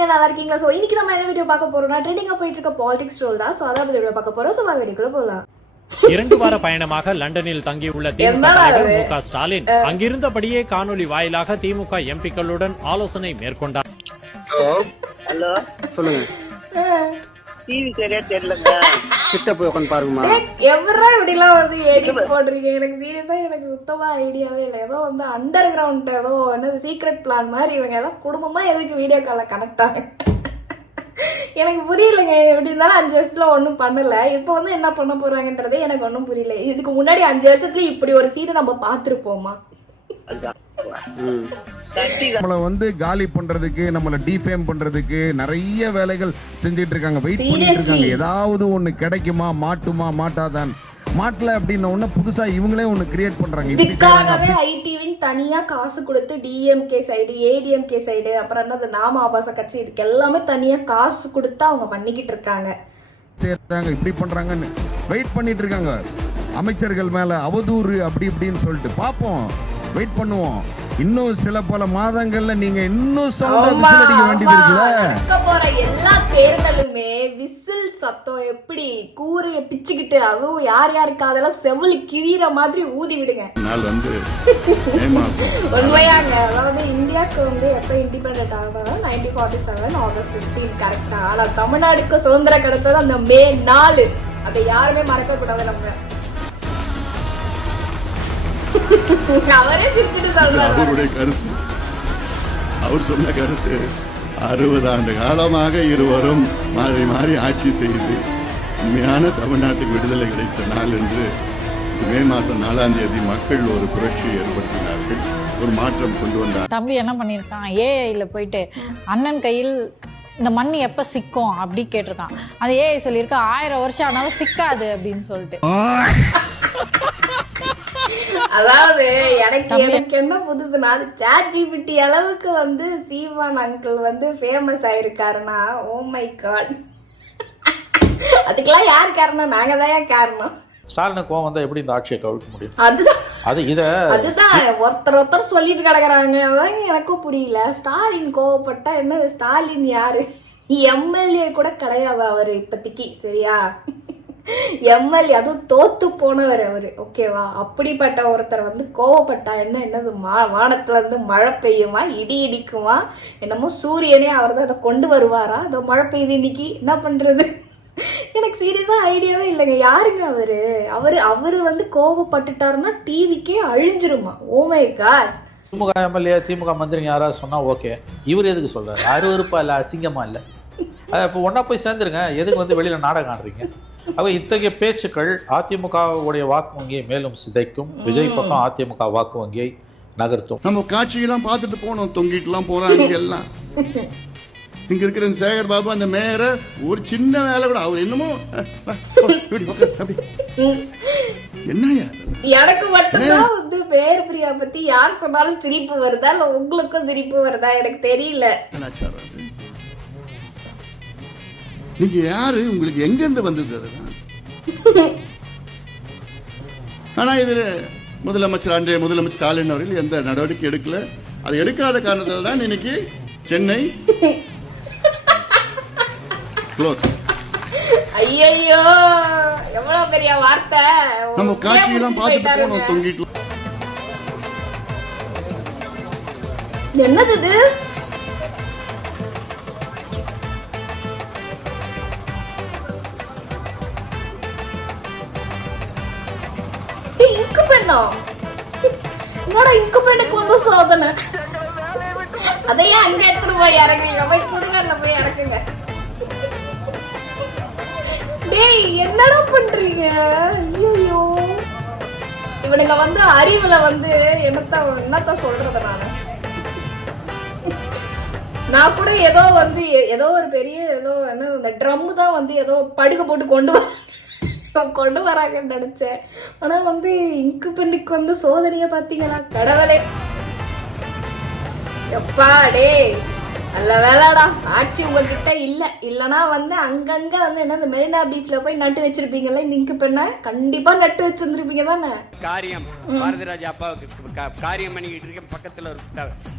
இருக்கீங்க? நல்லா இருக்கீங்களா? ஸோ இன்னைக்கு நம்ம என்ன வீடியோ பார்க்க போறோம்னா ட்ரெண்டிங்காக போயிட்டு இருக்க பாலிடிக்ஸ் ரோல் தான். ஸோ அதாவது வீடியோ பார்க்க போறோம். ஸோ வாங்க வீடியோக்குள்ள போகலாம். 2 வார பயணமாக லண்டனில் தங்கியுள்ள திமுக தலைவர் மு க ஸ்டாலின் அங்கிருந்தபடியே காணொலி வாயிலாக திமுக எம்பிக்களுடன் ஆலோசனை மேற்கொண்டார். ஹலோ சொல்லுங்க. டிவி சரியா தெரியலங்க. கிட்ட போய் உட்காந்து பாருங்கம்மா. எவரா இப்படிலாம் வந்து எடிட் போடுறீங்க? எனக்கு சீரியஸா எனக்கு சுத்தமா ஐடியாவே இல்லை. ஏதோ வந்து அண்டர் கிரவுண்ட் ஏதோ என்னது சீக்ரெட் பிளான் மாதிரி இவங்க எல்லாம் குடும்பமா எதுக்கு வீடியோ கால கனெக்ட் ஆகும் எனக்கு புரியலைங்க. எப்படி இருந்தாலும் 5 வருஷத்துல ஒன்றும் பண்ணல. இப்போ வந்து என்ன பண்ண போறாங்கன்றதே எனக்கு ஒன்றும் புரியல. இதுக்கு முன்னாடி 5 வருஷத்துல இப்படி ஒரு சீனை நம்ம பார்த்துருப்போமா? நம்மள வந்து காலி பண்றதுக்கு, நம்மள டிஃபேம் பண்றதுக்கு நிறைய வேலைகள் செஞ்சிட்டு இருக்காங்க. வெயிட் பண்ணிட்டு இருக்காங்க. ஏதாவது ஒண்ணு கிடைக்குமா, மாட்டுமா, மாட்டாதான். மாட்டல அப்படின்ன உடனே புதுசா இவங்களே ஒண்ணு கிரியேட் பண்றாங்க. இதுக்காகவே ஐடிவின் தனியா காசு கொடுத்து டிஎம்கே சைடு, ஏடிஎம்கே சைடு, அப்புறம் என்னது நாம ஆபாச கட்சி, இதுக்கு எல்லாமே தனியா காசு கொடுத்து அவங்க பண்ணிக்கிட்டு இருக்காங்க. இப்படி பண்றாங்கன்னு வெயிட் பண்ணிட்டு இருக்காங்க. அமைச்சர்கள் மேல அவதூறு அப்படி இப்படின்னு சொல்லிட்டு பாப்போம், வெயிட் பண்ணுவோம். இன்னும் சில பல மாதங்கள்ல நீங்க இன்னும் அடிக்க வேண்டியது இருக்குல்ல. போற எல்லா தேர்தலுமே விசில் சத்தம் எப்படி கூரைய பிச்சுக்கிட்டு, அதுவும் யார் யாருக்கு அதெல்லாம் செவிலி கிழிற மாதிரி ஊதி விடுங்க. உண்மையாங்க. அதாவது இந்தியாவுக்கு வந்து எப்ப இண்டிபெண்டன்ட் ஆகுதுன்னா 1947 ஆகஸ்ட் 15 கரெக்டா. ஆனா தமிழ்நாடுக்கு சுதந்திரம் கிடைச்சது அந்த மே 4. அதை யாருமே மறக்க கூடாது. நம்ம அவருடைய கருத்து, அவர் சொன்ன கருத்து 60 ஆண்டு காலமாக இருவரும் மாறி மாறி ஆட்சி செய்து உண்மையான தமிழ்நாட்டுக்கு விடுதலை கிடைத்த நாள் என்று மே மாதம் 4ஆம் தேதி மக்கள் ஒரு புரட்சியை ஏற்படுத்தினார்கள், ஒரு மாற்றம் கொண்டு வந்தார். தம்பி என்ன பண்ணியிருக்கான், ஏஐல போயிட்டு அண்ணன் கையில் இந்த மண் எப்ப சிக்கும் அப்படி கேட்டிருக்கான். அந்த ஏஐ சொல்லியிருக்கா 1000 வருஷம் ஆனாலும் சிக்காது அப்படின்னு சொல்லிட்டு. அதாவது எனக்கு என்ன புதுசுனா, அது ChatGPT அளவுக்கு வந்து சீவான் அங்கிள் வந்து ஃபேமஸ் ஆயிருக்காருன்னா, ஓ மை காட். அதுக்கெல்லாம் யார் காரணம்? நாங்க தான் காரணம். ஸ்டாலினுக்கு கோவம் வந்தா எப்படி இந்த ஆட்சியை கவிழ்க்க முடியும்? அதுதான் ஒருத்தர் சொல்லிட்டு கிடக்குறாங்க. அதான் எனக்கும் புரியல. ஸ்டாலின் கோவப்பட்டா என்னது? ஸ்டாலின் யாரு? எம்எல்ஏ கூட கிடையாது அவரு இப்பத்திக்கு, சரியா? எம்எல்ஏ அதுவும் தோத்து போனவர் அவரு, ஓகேவா? அப்படிப்பட்ட ஒருத்தர் வந்து கோவப்பட்டா என்னது வானத்துல இருந்து மழை பெய்யுமா, இடி இடிக்குமா, என்னமோ சூரியனே அவர் தான் அதை கொண்டு வருவாரா? அந்த மழை பெய்யுது இன்னைக்கு, என்ன பண்றது? எனக்கு சீரியஸா ஐடியாவே இல்லைங்க. யாருங்க அவரு வந்து கோவப்பட்டுட்டாருன்னா டிவிக்கே அழிஞ்சிருமா? Oh my god. DMK MLA, DMK மந்திரிங்க யாராவது சொன்னா ஓகே, இவர் எதுக்கு சொல்றாரு? அருவருப்பா இல்ல, அசிங்கமா இல்ல? இப்போ ஒன்னா போய் சேர்ந்துருங்க. எதுக்கு வந்து வெளியில நாடகம் ஆடுறீங்க? அவ இத்தகைய பேச்சுக்கள் அதிமுகவுடைய வாக்கு வங்கியை மேலும் சிதைக்கும். விஜய் பக்கம் அதிமுக வாக்கு வங்கியை நகர்த்தும். நம்ம காட்சியெல்லாம் பார்த்துட்டு போனோம், தொங்கிட்டு எல்லாம் போறாங்க எல்லாம். இங்க இருக்கிற சேகர் பாபு அந்த மேயரை ஒரு சின்ன வேலை கூட அவர் என்னமோ என்னையா. எனக்கு மட்டும்தான் வந்து பேர் பிரியா பத்தி யார் சொன்னாலும் சிரிப்பு வருதா இல்ல உங்களுக்கும் சிரிப்பு வருதா எனக்கு தெரியல. நீங்க யாரு? உங்களுக்கு எங்க இருந்து வந்தது அதெல்லாம்? ஆனா இதுல அன்றைய முதலமைச்சர் ஸ்டாலின் அவர்கள் எந்த நடவடிக்கை எடுக்கல. அது எடுக்காத காரணத்தால் தான் இன்னைக்கு சென்னை க்ளோஸ். ஐயோ எவ்வளவு பெரிய வார்த்தை. நம்ம காட்சியெல்லாம் பார்த்துட்டு போனோம், தொங்கிட்டு. என்னது இது? இங்கு பெண்ணா? என்னோட இங்கு பெண்ணுக்கு வந்து சோதனை. அதையே அங்க எடுத்துட்டு போய் இறங்குறீங்க. போய் சுடுகாட்ல போய் இறக்குங்க. டேய் என்னடா பண்றீங்க? ஐயோ இவனுங்க வந்து அறிவுல வந்து என்னத்த சொல்றது? நான் கூட ஏதோ ஒரு பெரிய ஏதோ என்ன இந்த ட்ரம் தான் வந்து ஏதோ படுக்க போட்டு கொண்டு வராங்கன்னு நினைச்சேன். ஆனா வந்து இங்கு பெண்ணுக்கு வந்து சோதனைய பாத்தீங்களா? கடவுளே எப்பா. டே நல்ல வேலைடா ஆட்சி உங்ககிட்ட இல்லனா வந்து அங்கங்க வந்து என்ன மெரினா பீச்ல போய் நட்டு வச்சிருப்பீங்கல்ல இந்த இங்கு பெண்ணை. கண்டிப்பா நட்டு வச்சிருந்திருப்பீங்க தானே. காரியம் பாரதிராஜா அப்பாவுக்கு காரியம் பண்ணிக்கிட்டு இருக்கேன். பக்கத்துல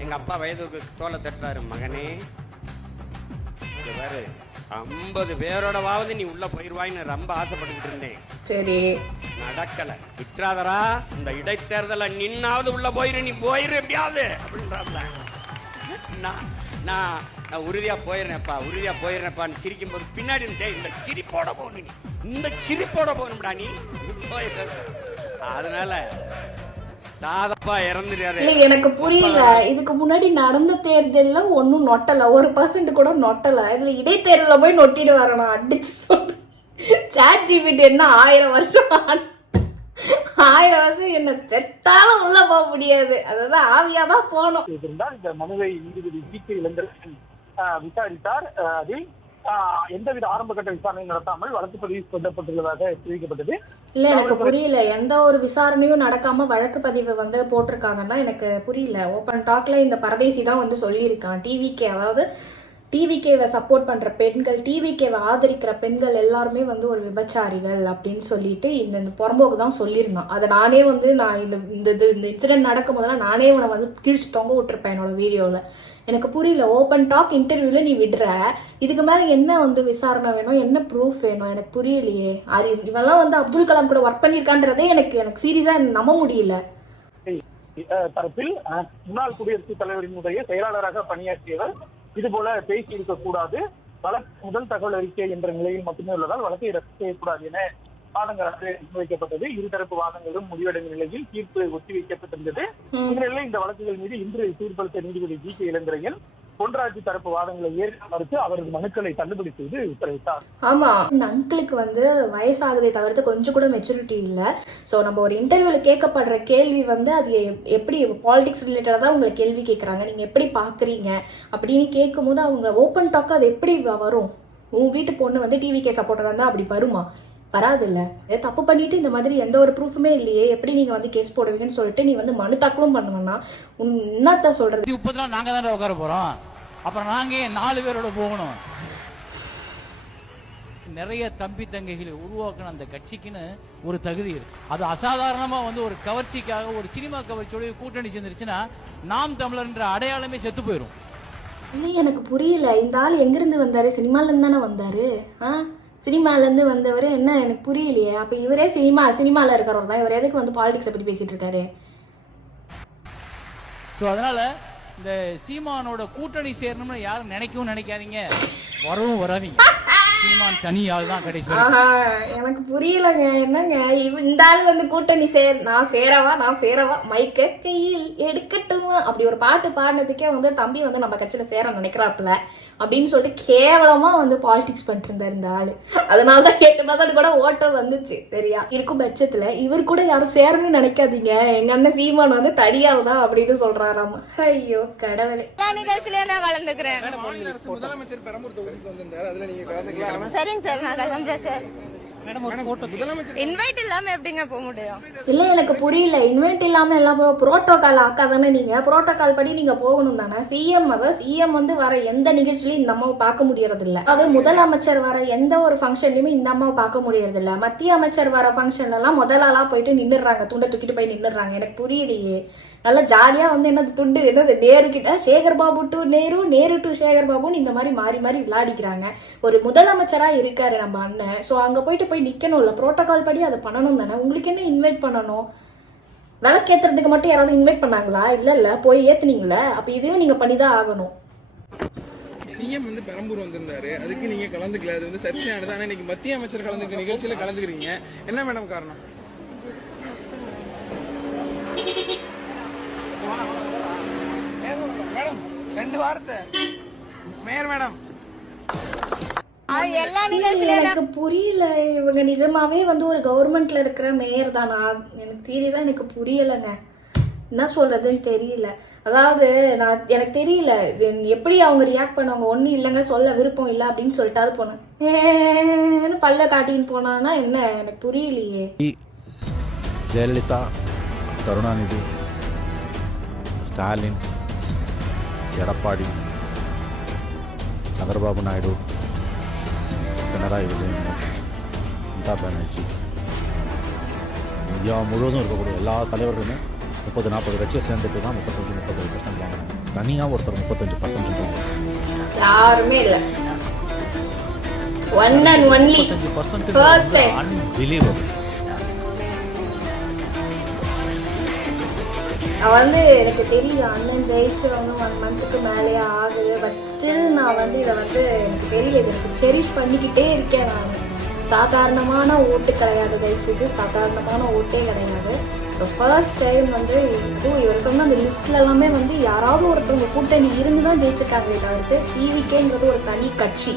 எங்க அப்பா வயதுக்கு தோலை தட்டுறாரு, மகனே பாரு 50 பேரோடவாவது நீ உள்ள போயிருவாயின்னு ரொம்ப ஆசைப்பட்டுக்கிட்டு இருந்தேன். சரி நடக்கல. விட்டுறாதரா, இந்த இடைத்தேர்தல நின்னாவது உள்ள போயிரு, நீ போயிரு எப்படியாவது அப்படின்றாப்ல. நான் உறுதியா போயிடுறேன்ப்பான்னு சிரிக்கும் போது பின்னாடி இந்த சிரிப்போட போகணும், இந்த சிரிப்போட போகணும்டா நீ போயிடு. அதனால சாதப்பா இறந்துடாரு. இல்ல எனக்கு புரியல, இதுக்கு முன்னாடி நடந்த தேர்தல்ல ஒன்னும் நொட்டல, 1% கூட நொட்டல. இதுல இடைத்தேர்தல போய் நொட்டிட்டு வரணும் அடிச்சு சொல்றேன். ChatGPT என்ன 1000 வருஷம் என்ன செத்தாலும் உள்ள போக முடியாது, அதாவது ஆவியாதான் போகணும். இந்த மனுவை நீதிபதி ஜி.கே. இளந்திரன் விசாரித்தார். அதில் எந்தவித ஆரம்ப கட்ட விசாரணை நடத்தாமல் வழக்கு பதிவு செய்யப்பட்டுள்ளதாக தெரிவிக்கப்பட்டது. இல்ல எனக்கு புரியல, எந்த ஒரு விசாரணையும் நடக்காம வழக்கு பதிவு வந்து போட்டிருக்காங்கன்னா எனக்கு புரியல. ஓப்பன் டாக்ல இந்த பரதேசி தான் வந்து சொல்லியிருக்கான். டிவிகே, அதாவது டிவிகேவை சப்போர்ட் பண்ற பெண்கள், டிவிகேவை ஆதரிக்கிற பெண்கள் எல்லாருமே வந்து ஒரு விபச்சாரிகள் அப்படின்னு சொல்லிட்டு இந்த புறம்போக்கு தான் சொல்லியிருந்தான். அதை நானே வந்து நான் இந்த இன்சிடென்ட் நடக்கும் போதெல்லாம் நானே உன்னை வந்து கிழிச்சு தொங்க விட்டுருப்பேன் என்னோட வீடியோவில். எனக்கு புரியல, ஓப்பன் டாக் இன்டர்வியூவில் நீ விடுற, இதுக்கு மேலே என்ன வந்து விசாரணை வேணும், என்ன ப்ரூஃப் வேணும், எனக்கு புரியலையே. இவெல்லாம் வந்து அப்துல் கலாம் கூட ஒர்க் பண்ணியிருக்கான்றதே எனக்கு சீரியஸாக நம்ப முடியல. தரப்பில் முன்னாள் குடியரசுத் தலைவரினுடைய செயலாளராக பணியாற்றியவர் இதுபோல பேசி இருக்கக்கூடாது, வழக்கு முதல் தகவல் அறிக்கை என்ற நிலையில் மட்டுமே உள்ளதால் வழக்கை ரத்து செய்யக்கூடாது என வாதங்களாக முன்வைக்கப்பட்டது. இருதரப்பு வாதங்களும் முடிவடைந்த நிலையில் தீர்ப்பு ஒத்திவைக்கப்பட்டிருந்தது. இந்நிலையில் இந்த வழக்குகள் மீது இன்று தீர்ப்பளித்த நீதிபதி ஜி.கே. இளந்திரன் பொன்ராஜ் தரப்பு வாதங்களை ஏற்க மறுத்து அவரது மனுக்களை தள்ளுபடி செய்து உத்தரவிட்டார். ஆமா, இந்த அங்கிளுக்கு வந்து வயசாகுதே தவிர்த்து கொஞ்சம் கூட மெச்சூரிட்டி இல்லை. ஸோ நம்ம ஒரு இன்டர்வியூல கேட்கப்படுற கேள்வி வந்து அது எப்படி பாலிடிக்ஸ் ரிலேட்டடாக தான் உங்களை கேள்வி கேட்குறாங்க, நீங்க எப்படி பாக்குறீங்க அப்படின்னு கேட்கும் போது அவங்க ஓப்பன் டாக் அது எப்படி வரும்? உன் வீட்டு பொண்ணு வந்து டிவிகே சப்போர்ட்டராக இருந்தால் அப்படி வருமா? வராது. இல்லை தப்பு பண்ணிட்டு இந்த மாதிரி எந்த ஒரு ப்ரூஃபுமே இல்லையே, எப்படி நீங்க வந்து கேஸ் போடுவீங்கன்னு சொல்லிட்டு நீ வந்து மனு தாக்கலும் பண்ணுவேன்னா என்னத்த சொல்றது? இப்பதான் நாங்க தானே உட்கார போறோம், அப்புறம் நாங்க 4 பேரோட போகணும். நிறைய தம்பி தங்கைகளை உருவாக்கின அந்த கட்சிக்குன்னு ஒரு தகுதி இருக்கு. அது அசாதாரணமா வந்து ஒரு கவர்ச்சிக்காக ஒரு சினிமா கவர்ச்சியோட கூட்டணி சேர்ந்துருச்சுன்னா நாம் தமிழர்ன்ற அடையாளமே செத்து போயிடும். இல்லை எனக்கு புரியல, இந்த ஆள் எங்கிருந்து வந்தாரு? சினிமாலேருந்து தானே வந்தாரு. சினிமாலேருந்து வந்தவர் என்ன எனக்கு புரியலையே. அப்போ இவரே சினிமாவில் இருக்கிறவர் தான், இவர் எதுக்கு வந்து பாலிடிக்ஸை பற்றி பேசிட்டு இருக்காரு? ஸோ அதனால இந்த சீமானோட கூட்டணி சேரணும்னு யாரும் நினைக்கவும் நினைக்காதீங்க, வரவும் வராதீங்க. சீமான் தனியால் தான் கடைசி. எனக்கு புரியலங்க, என்னங்க இந்த ஆள் வந்து கூட்டணி நான் சேரவா மைக்க கையில் எடுக்கட்டுமா அப்படி ஒரு பாட்டு பாடினதுக்கே வந்து தம்பி வந்து நம்ம கட்சியில சேர நினைக்கிறாப்புல அப்படின்னு சொல்லிட்டு கேவலமா வந்து பாலிடிக்ஸ் பண்ணிட்டு இருந்தாரு இந்த ஆளு. அதனாலதான் 8% கூட ஓட்டம் வந்துச்சு. சரியா இருக்கும் பட்சத்துல இவர் கூட யாரும் சேரணும்னு நினைக்காதீங்க, எங்க அண்ணன் சீமான் வந்து தடியால் தான் அப்படின்னு சொல்றாராமா. ஐயோ கடவுளே. நிகழ்ச்சியில நான் கலந்துக்கிறேன். முதலமைச்சர் பெரம்பூர் தொகுதிக்கு வந்திருந்தாரு, அதுல நீங்க கலந்துக்கலாம். சரிங்க சார், நான் கிளம்புறேன் சார். இன்வைட் இல்லாம எப்படிங்க போக முடியும்? இல்ல எனக்கு புரியல, இன்வைட் இல்லாம எல்லாம் புரோட்டோகால் ஆக்கா தானே, நீங்க புரோட்டோகால் படி நீங்க போகணும் தானே. சிஎம் வந்து வர எந்த நிகழ்ச்சியிலும் இந்த அம்மாவை பார்க்க முடியறது இல்ல. அதாவது முதலமைச்சர் வர எந்த ஒரு ஃபங்க்ஷன்லயுமே இந்த அம்மாவை பார்க்க முடியறது இல்ல. மத்திய அமைச்சர் வர ஃபங்க்ஷன்ல எல்லாம் முதலாளா போயிட்டு நின்னுறாங்க, துண்டை தூக்கிட்டு போய் நின்னுறாங்க. எனக்கு புரியலையே. நல்லா ஜாலியா வந்து என்னது துண்டு என்னது நேரு கிட்ட சேகர் பாபு டு நேரு, நேரு டு சேகர் பாபுன்னு இந்த மாதிரி மாறி மாறி விளையாடிக்கிறாங்க. ஒரு முதலமைச்சரா இருக்காரு நம்ம அண்ணன், ஸோ அங்க போயிட்டு போய் நிக்கணும்ல, புரோட்டோகால் படி அதை பண்ணணும் தானே. உங்களுக்கு என்ன இன்வைட் பண்ணணும்? விளக்கேத்துறதுக்கு மட்டும் யாராவது இன்வைட் பண்ணாங்களா? இல்ல போய் ஏத்துனீங்களா? அப்ப இதையும் நீங்க பண்ணிதான் ஆகணும். சிஎம் வந்து பெரம்பூர் வந்திருந்தாரு, அதுக்கு நீங்க கலந்துக்கல, அது வந்து சர்ச்சையானது. ஆனா இன்னைக்கு மத்திய அமைச்சர் கலந்துக்க நிகழ்ச்சியில கலந்துக்கிறீங்க, என்ன மேடம் காரணம்? மேடம் 2 வார்த்தை மேயர் மேடம். எனக்கு புரியல, இவங்க நிஜமாவே வந்து ஒரு கவர்மெண்ட்ல இருக்கிற மேயர் தானா? எனக்கு சீரியஸா எனக்கு புரியலைங்க, என்ன சொல்றதுன்னு தெரியல. அதாவது எனக்கு தெரியல எப்படி அவங்க ரியாக்ட் பண்ணுவாங்க. ஒன்றும் இல்லைங்க, சொல்ல விருப்பம் இல்லை அப்படின்னு சொல்லிட்டாது போனேன், பல்ல காட்டின்னு போனான்னா என்ன எனக்கு புரியலையே. ஜெயலலிதா, கருணாநிதி, ஸ்டாலின், எடப்பாடி, சந்திரபாபு நாயுடு, பினராயி விஜயன், மம்தா பானர்ஜி, இந்தியா முழுவதும் இருக்கக்கூடிய எல்லா தலைவர்களுமே 30-40 கட்சியை சேர்ந்துட்டு தான் 35-37% வாங்கினாங்க. தனியாக ஒருத்தர் 35% யாருமே இல்லை. One and only. First time. Unbelievable. நான் வந்து எனக்கு தெரியல அண்ணன் ஜெயிச்சு வந்து 1 மந்த்துக்கு மேலேயே ஆகுது. பட் ஸ்டில் நான் வந்து இதை வந்து எனக்கு தெரியல, இது எனக்கு செரிஷ் பண்ணிக்கிட்டே இருக்கேன். நான் சாதாரணமான ஓட்டு கிடையாது கைஸ், இது சாதாரணமான ஓட்டே கிடையாது. ஸோ ஃபர்ஸ்ட் டைம் வந்து இதுவும் இவர் சொன்ன அந்த லிஸ்ட்ல எல்லாமே வந்து யாராவது ஒருத்தவங்க கூட்டணி இருந்து தான் ஜெயிச்சிருக்காங்களே தவிர்த்து டிவிகேன்றது ஒரு தனி கட்சி.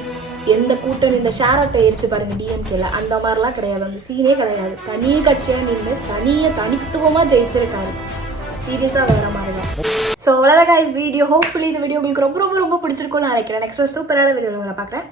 எந்த கூட்டணி இந்த ஷேர் அட்டை எரிச்சு பாருங்க டிஎம்கேல, அந்த மாதிரிலாம் கிடையாது, அந்த சீனே கிடையாது. தனி கட்சியாக நின்று தனித்துவமாக ஜெயிச்சிருக்காரு. சீரியஸாக வேற மாதிரி தான். ஸோ அவ்வளோதான் கைஸ் வீடியோ. ஹோப்ஃபுல்லி இந்த வீடியோ உங்களுக்கு ரொம்ப ரொம்ப ரொம்ப பிடிச்சிருக்கும்னு நினைக்கிறேன். நெக்ஸ்ட் ஒரு சூப்பரான வீடியோவில் பார்க்குறேன்.